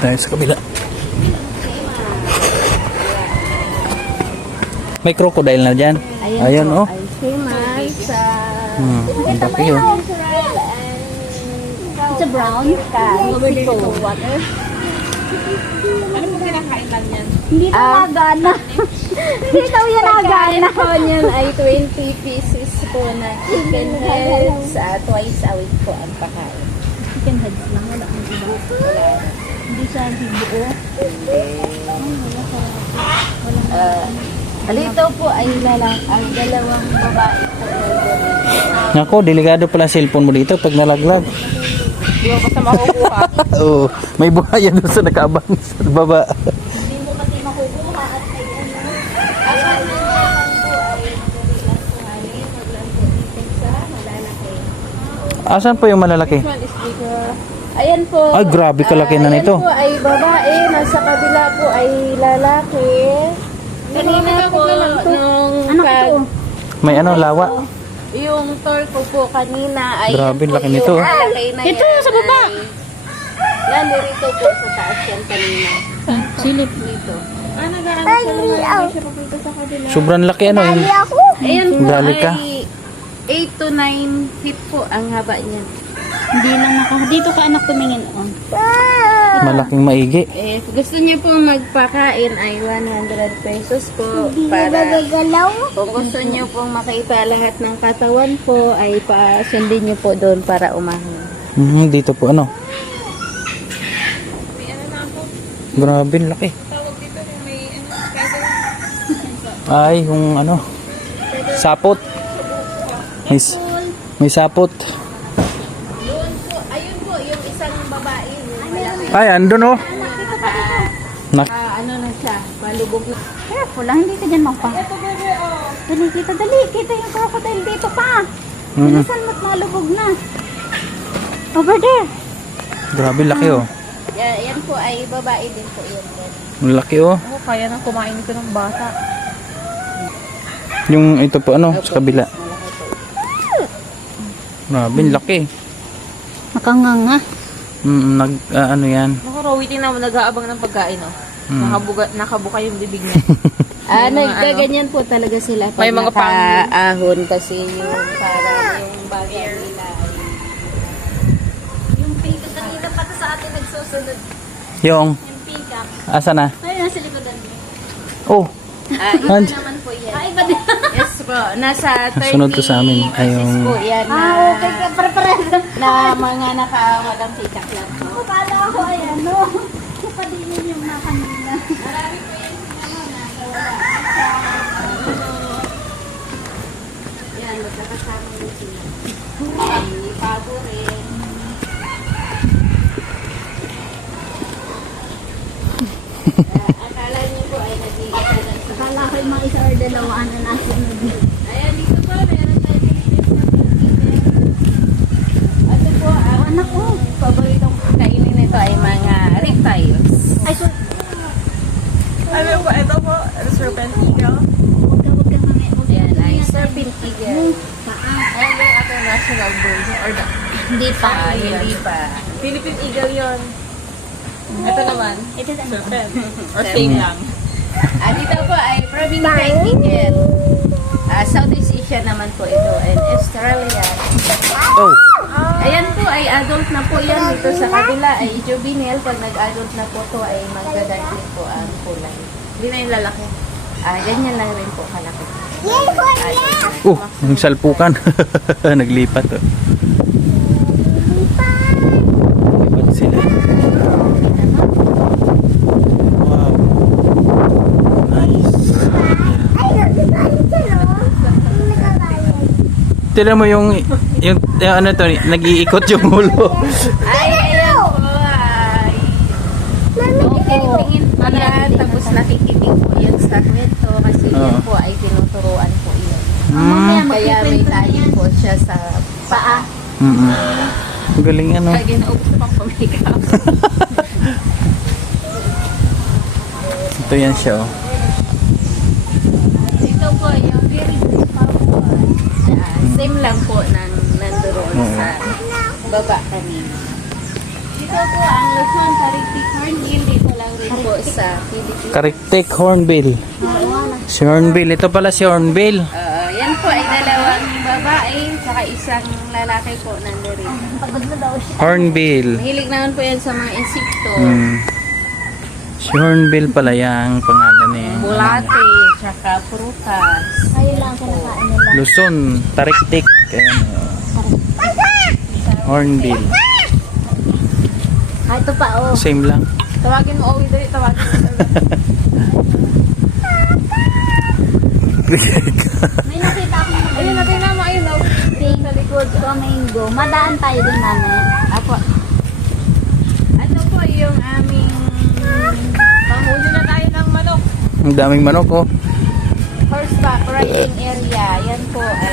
Tayo sa kabila. May crocodile na dyan. Ayan, oh. Ay famous sa Ang laki, oh. natural and it's a brown can water. Ano po kinakain lang yan? Hindi daw nagana. Hindi daw yan nagana. Po niyan ay 20 pieces po na chicken heads. Twice a week po ang pakain. Chicken heads lang, wala ang iba. Hindi siya bibuo. Dito po ay ang dalawang babae po. Nako, delikado pala cellphone mo dito pag nalaglag. Di mo basta makukuha. Oo, may buhaya doon sa nakaabang sa baba. Hindi mo kasi makukuha at may Asan po yung malalaki? This one is bigger. Ayan po. Ay, grabe kalaki na nito. Ayan po ay babae. Nasa kabila po ay lalaki. Kanina po nung Ano ito? May ano, lawa. yung torko po kanina ay Grabe, yan po laki nito, yung oh. malaki na Ito, yan sa baba. Yan, dito po sa taas yan kanina. Silip. Dito. Nag-aaral sa mga hindi siya papunta sa kabila. Sobrang laki ano. Yung... Ayan po Dali ka. ay 8 to 9 feet po ang haba niya. Hindi lang dito ka anak tumingin. Oh. Malaking maigi. Gusto niyo po magpakain ay 100 pesos po para kung gusto niyo pong makita lahat ng katawan po ay pasundin niyo po doon para umahin. Dito po ano. Grabe, laki. Ay, yung ano. Sapot. May sapot. Doon po, ayun po yung isang babae. Malaki. Ay, andun oh. Ano na siya, malubog na. Careful lang, hindi ka dyan mapa. Dali kita, dali. Kita yung crocodile dito pa. Bilisan mo't malubog na. Over there. Grabe, laki oh. Yan po ay babae din po yun. Laki oh. Oh, kaya nang kumain ko ng bata. Yung ito po ano, sa kabila. Grabe, laki. Makanganga. Ano yan. Naku, Rowie, tingnan mo, nag-aabang ng pagkain, oh. Nakabuka yung bibig niya. Naggaganyan po talaga sila pag May mga nakaahon kasi yung para yung bagay nila. Yung pink kanina pati sa atin nagsusunod. Yung, Yung pink asa na? ay, nasa likodan. Oh, Iba And- naman po yan. Ay, iba din. Yes po, nasa 30 Sunod to sa amin ay pieces yung- po yan na, Okay, pare-pareho. na mga nakawalang pitak lang po. Kala ko ay ano. Kapadinin yung mga kanina. Yan, magkakasama yung sila. May pabo rin. Akala niyo po ay nag-iisa lang sa Kala ko yung mga isa or dalawa na nasa Ayan, dito po, meron tayo Philippines na Philippines. Ito po, ang anak ko. paboritong kainin nito ay mga reptiles. Ay, so, Ano po, ito po, serpent eagle. huwag ka kami. Ayan, ay serpent eagle. Ayan yung ating national bird. Or the, Hindi pa. Hindi pa. Philippine eagle yon. Ito naman, Ito na. serpent. Or same lang. Dito po ay Provincial eagle. Southeast Asia naman po ito. And Australia. Oh. Ayan po ay adult na po yan. Dito sa kabila ay juvenile. Pag nag-adult na po to ay magdadarkling po ang kulay. Hindi na yung lalaki. Ganyan lang rin po kalaki. Oh, yung salpukan. Naglipat oh. Lipat sila. Wow. Nice. Tira mo yung ano to, nag-iikot yung ulo. Ay, ayan po ay tingin po yan. Tapos nakikinig po yan sa kwento. Kasi yan po ay tinuturuan po yan. Kaya may tali po siya sa paa. Ang galing ano. Kaya ginaubos na pang pamikap. Ito yan siya oh. Ito po yung very Papua. Same lang po ng nandoon sa baba kanina. Dito po ang Luzon, Parigti Cornmeal. sa Philippines. Kariktik Hornbill. Si Hornbill. Ito pala si Hornbill. Yan po ay dalawang babae, saka isang lalaki po nandirin. Pagod na daw siya. Hornbill. Mahilig naman po yan sa mga insekto. Si Hornbill pala yung pangalan niya. Bulate, tsaka prutas. Ayun lang ang kinakain nila. Luzon. Tariktik. Ayan. Hornbill. Ito pa, oh. Same lang. Tawagin mo, Owi, dali, tawagin mo. May nakita akong Ayun, natin naman, ayun, no? pink sa likod flamingo. Madaan tayo din namin. Apo. Ano po yung aming panghuli na tayo ng manok? Ang daming manok oh. Horseback riding area. Yan po ay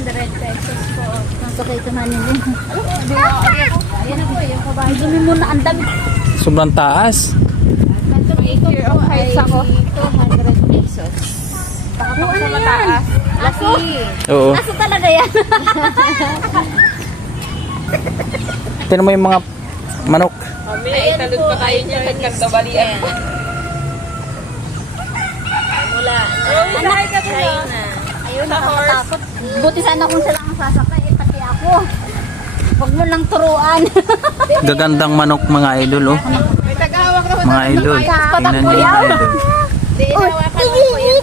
200 pesos po. Masakay ito namin din. Ayan na po yung kabayo. Dumi muna ang dami. Sobrang taas. Year of heights ako. 200 pesos. Ano yan? Aso? Oo. Aso talaga yan. Tignan mo yung mga manok. Kami, italod pa tayo niya. Nagkandabalian. Mula Anak, China. ayun, nakakatakot. Buti sana kung sila ang sasakay, eh, pati ako. Huwag mo lang turuan. Gagandang manok mga idol oh. May tagahawak naman. Mga idol. Tingnan niyo mga idol. Di, hawakan mo po yung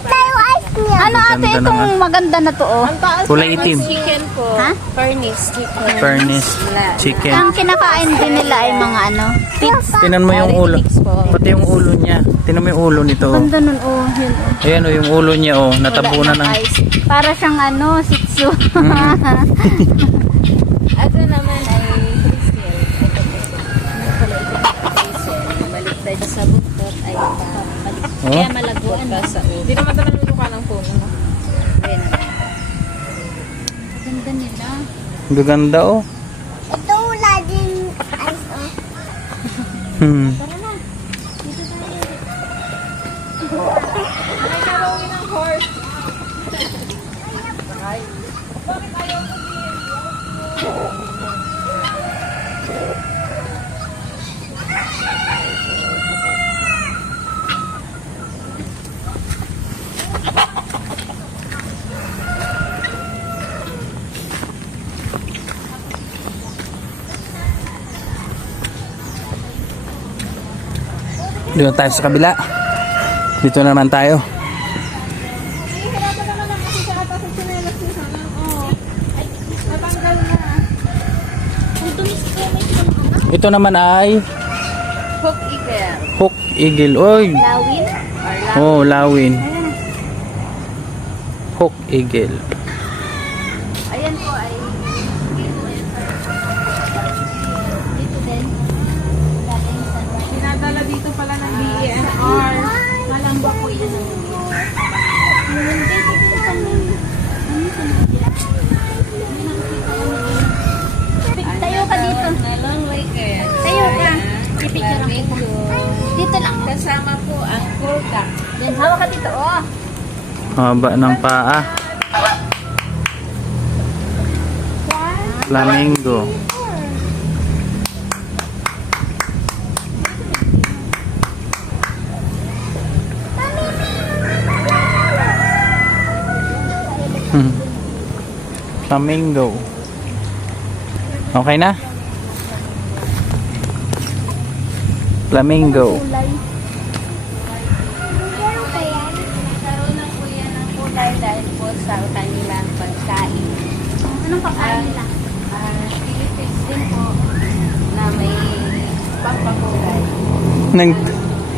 Ano ate, Ganda itong naman. maganda na to, oh. Kulay itim. chicken po. Ha? Furnace chicken. Furnace chicken. Ang kinakain din nila ay mga ano, pits. Tingnan mo yung ulo. Pati yung ulo niya. Tingnan mo yung ulo nito oh. Ganda nun, oh. Yun, oh. Ayan oh, yung ulo niya oh. Natabunan ng... Para siyang ano, sitsu. Ito naman ay crystal. Baliktad sa buktot ay papalik. Oh. Kaya malaguan ka sa ulo. Hindi naman talaga luka ng phone. Ayan. Ganda nila. Gaganda oh. Ito wala din ice, oh. Hmm. Tara na. Dito tayo. Ay, karawin ng horse. Dito tayo sa kabila. Dito naman tayo. Ito naman ay Hook eagle. hook eagle. Oy. Lawin. Oh, lawin. Hook eagle. Ayan po ay Dito din. Dating sa dinadala dito pala ng DENR. Malamba po yan. Tayo ka dito. Long way kaya. Tayo ka. Pipicture ako. Dito lang. Kasama po ang kurka. Yan, hawak ka dito, oh. Haba ng paa. Flamingo. Flamingo. Okay na? Flamingo. Nagkaroon na po yan ng kulay dahil po sa kanilang pagkain. Anong pagkain nila? Philippines din po na may pampakulay. Nang,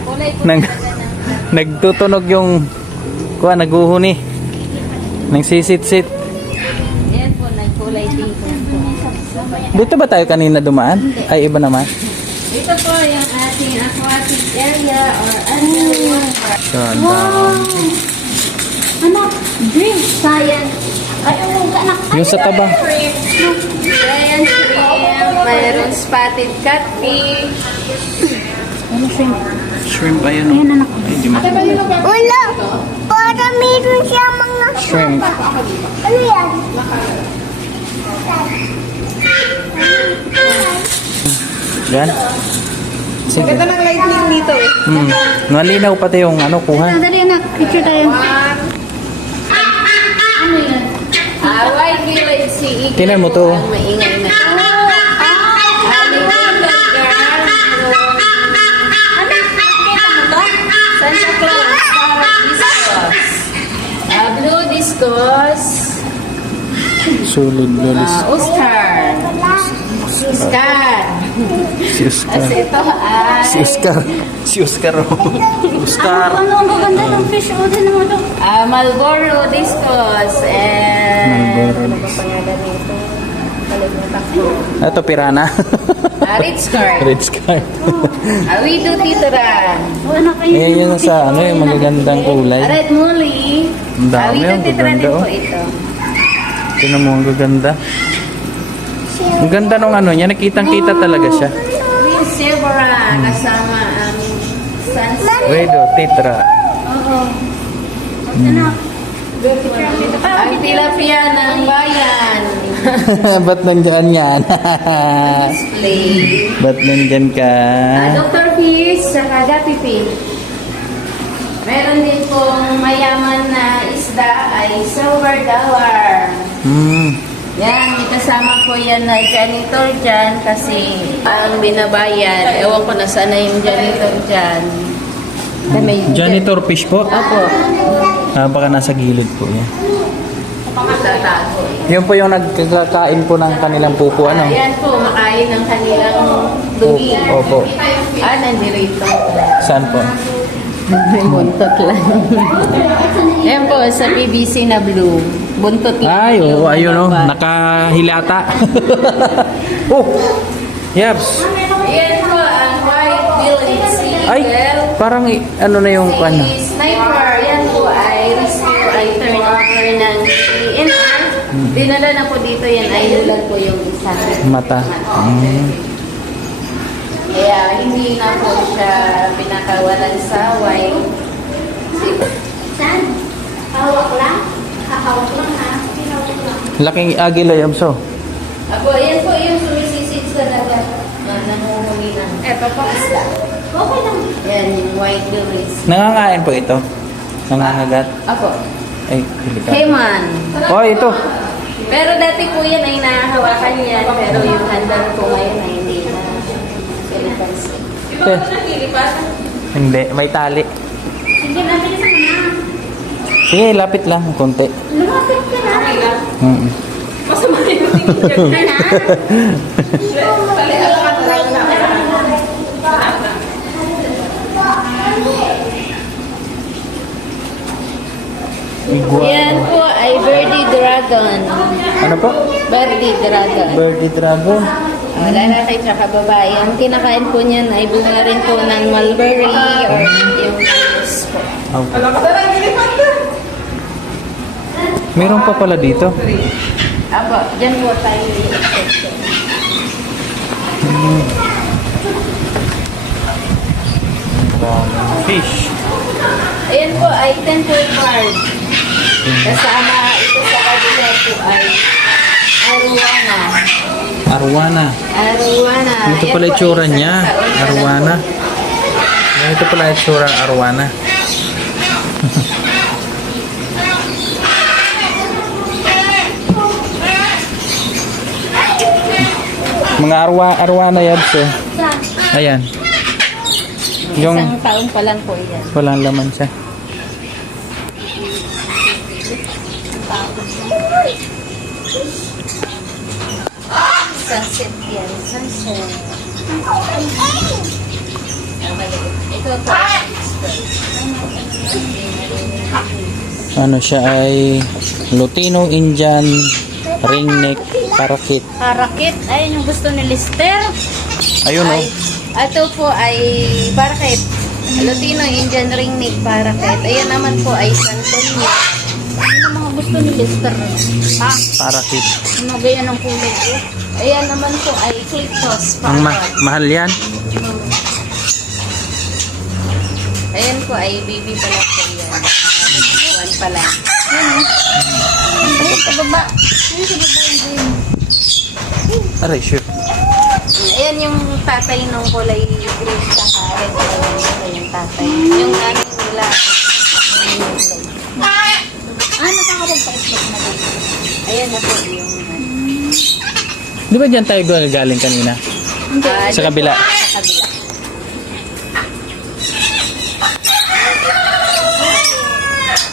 Kulay po Nang- talaga ng nagtutunog yung naguhuni. Nang sisit-sit. yan po, nagkulay din po. Dito ba tayo kanina dumaan? Ay, iba naman. Ito po yung ating aquatic area or underwater. So, ang dami. Ano? Drink. Science. Ay, anak. Yung sa taba. Giant shrimp, mayroon spotted catfish. Ano shrimp? Shrimp, ayun. Ayan, anak. Ay, di ma- Wala. Para meron siya mga... Shrimp. Ano yan? Yan. Sige. Ganda ng lightning dito eh. Malinaw pati yung ano, kuha. Dali anak, picture tayo. White Village si Iggy Tingnan mo to. ang maingay na. Santa Claus, Discos. Blue Discos. Sulit lulis. Oscar. Oscar. Si Oscar. As ito ay Si Oscar. Si Oscar. Oscar. Ano ang gaganda ng fish? O, din naman ito. Marlboro Discos. And Marlboro ano ba pangalan nito? Kalimutan ko. Ito, Pirana. Ritz Card. Red Scar. Awido Titran. O, anak kayo. Ayan yung sa ano, yung magagandang kulay. Red Muli. Ang dami, Awido ang Titran din gaganda, po oh. ito. Tingnan mo, ang gaganda. Ang ganda nung ano niya, nakitang-kita talaga siya. Yung Silvera kasama ang sunset. Redo, Titra. Oo. Anak. Ang tilapia ng bayan. Ba't nandyan yan? Display. Ba't nandyan ka? Dr. Fish sa Kagapipi. Meron din pong mayaman na isda ay silver dawar. Yan, may kasama po yan na janitor dyan kasi ang binabayan, ewan ko na sana yung janitor dyan. Janitor fish po? Opo. Baka nasa gilid po yan. Tatago. Yun po yung nagkakain po ng kanilang pupo, ano? Ayan po, makain ng kanilang dugi. Opo. Nandirito. Saan po? Buntot lang. Ayan po, sa PVC na blue. Buntot lang. Ay, oo, ayun o. Baba. Nakahilata. Oh! Yaps! Ayan po, ang white village sea Ay, eagle. parang ano na yung ano. Si Sniper, yan po ay rescue, ay turnover ng PNR. Dinala na po dito yan, ay nulan po yung isa. Mata. Kaya hindi na po siya pinakawalan sa white. Saan? Hawak lang? Hahawak lang ha? Hawak lang. Laking agila yabso. Ako, yan po yung sumisisid sa dagat. Nanguhuli ng isla. Okay lang. Yan, yung white village. Nangangain po ito. Nangangagat. Ako, Ay, delikado. Cayman. Oh, ito. Pero dati po yan ay nahahawakan yan, pero yung handle ko ngayon ay hindi na pinapansin. Hindi, may tali. Sige, nabili sa mga. Sige, lapit lang, konti. Lumapit ka na. Mm. Ka na? Yan po ay birdie dragon. Ano po? Birdie dragon. Birdie dragon. Lalaki tsaka babae. Ang kinakain po niyan ay bunga rin po ng mulberry or yung juice po. Meron pa pala dito. Apo, dyan po tayo. Fish. Ayan po ay temple card. Kasama ito sa kabila po ay arowana. Arwana. Arowana. Ito Ayan pala po, itsura ay niya. isang taon pa lang Arwana. po. Ito pala itsura arwana. Mga arwana yabs eh. Ayan. Yung Isang taon pa lang po yan. walang laman siya. Sunset yan. Sunset. Ito po. Ano siya ay Lutino Indian ringneck parakeet. Karakit. Ayun yung gusto ni Lister. Ayun oh. Ito po ay paraket. Lutino Indian ringneck paraket. Ayan naman po ay Santonio. Ano ang mga gusto ni Lister? Ha? Parakeet. Ano ba yan ang kulay ko? Ayan naman po ay Clitos Ang parrot. mahal yan. Ayan po ay baby pa lang po yan. Buwan pa lang. Ayun, sa baba. Ayun, sa baba yung green. Aray, sure. Ayan yung tatay nung kulay green saka red. Ito yung tatay. Yung nanay nila. Nakakapagpa-expect na din. Ayan na po yung Di ba dyan tayo galing kanina? Sa kabila. Sa kabila.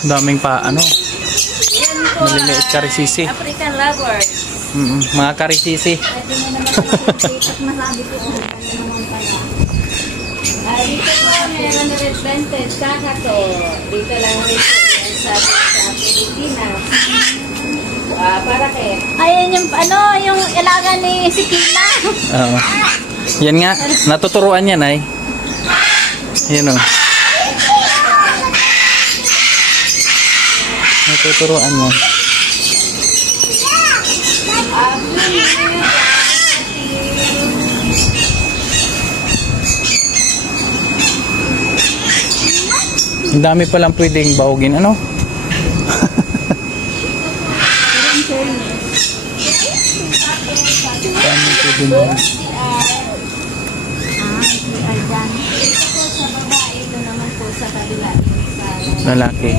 Daming pa, ano, Yan po. maliliit karisisi. African lovers. Mga karisisi. Pwede nyo naman pag masabi ko, ano naman pala. Dito po, meron na red planted. Saka to. Dito lang rin po yan sa Pilipinas. Para kayo. Ayan yung, yung ilaga ni Sikila. Oo. Yan nga, natuturuan yan ay. Yan o. Natuturuan mo. Ang dami palang pwedeng bahugin, ano? Dami pwedeng bahugin. Ito po sa babae, ito naman po sa kabila. Sa Lalaki.